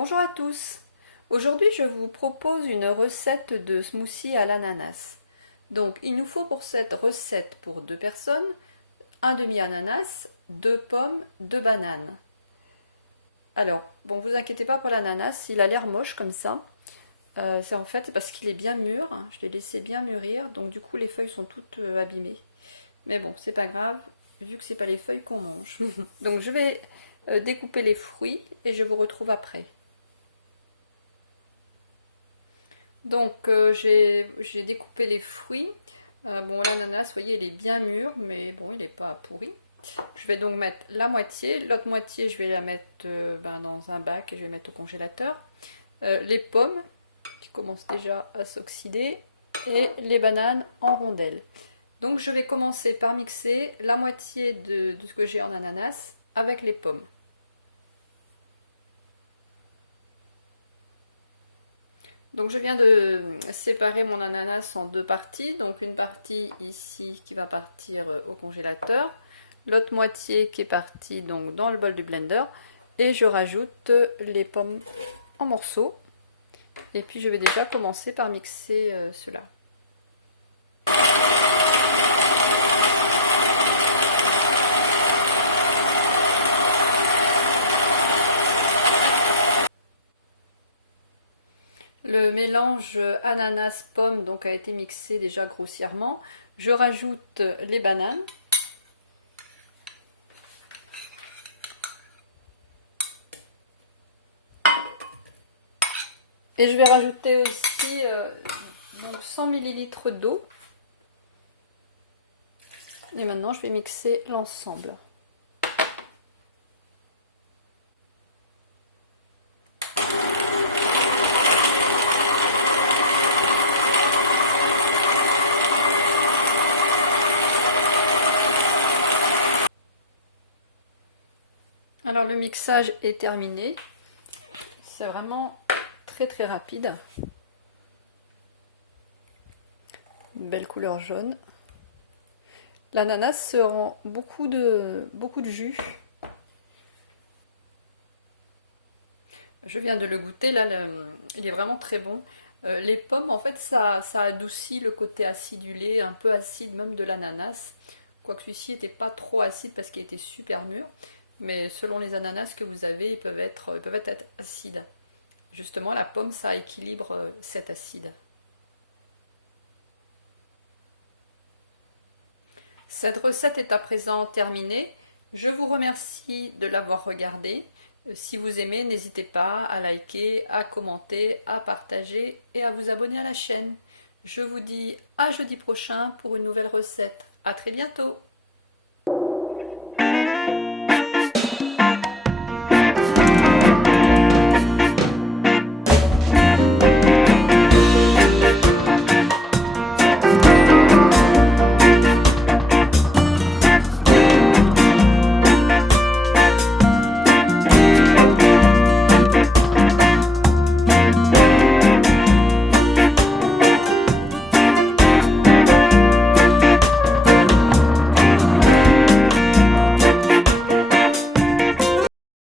Bonjour à tous. Aujourd'hui, je vous propose une recette de smoothie à l'ananas. Donc, il nous faut pour cette recette pour 2 personnes, un demi-ananas, 2 pommes, 2 bananes. Alors, bon, vous inquiétez pas pour l'ananas, il a l'air moche comme ça. C'est en fait parce qu'il est bien mûr, hein. Je l'ai laissé bien mûrir, donc du coup les feuilles sont toutes abîmées. Mais bon, c'est pas grave, vu que c'est pas les feuilles qu'on mange. Donc je vais découper les fruits et je vous retrouve après. Donc j'ai découpé les fruits. Bon, l'ananas, vous voyez, il est bien mûr, mais bon, il n'est pas pourri. Je vais donc mettre la moitié. L'autre moitié, je vais la mettre dans un bac et je vais mettre au congélateur. Les pommes, qui commencent déjà à s'oxyder, et les bananes en rondelles. Donc je vais commencer par mixer la moitié de ce que j'ai en ananas avec les pommes. Donc je viens de séparer mon ananas en 2 parties. Donc une partie ici qui va partir au congélateur, l'autre moitié qui est partie donc dans le bol du blender, et je rajoute les pommes en morceaux. Et puis je vais déjà commencer par mixer cela. Le mélange ananas-pomme donc a été mixé déjà grossièrement. Je rajoute les bananes. Et je vais rajouter aussi donc 100 ml d'eau. Et maintenant je vais mixer l'ensemble. Alors le mixage est terminé. C'est vraiment très rapide. Une belle couleur jaune. L'ananas se rend beaucoup de jus. Je viens de le goûter, là, il est vraiment très bon. Les pommes, en fait, ça adoucit le côté acidulé, un peu acide même de l'ananas. Quoique celui-ci n'était pas trop acide parce qu'il était super mûr. Mais selon les ananas que vous avez, ils peuvent être acides. Justement, la pomme, ça équilibre cet acide. Cette recette est à présent terminée. Je vous remercie de l'avoir regardée. Si vous aimez, n'hésitez pas à liker, à commenter, à partager et à vous abonner à la chaîne. Je vous dis à jeudi prochain pour une nouvelle recette. À très bientôt!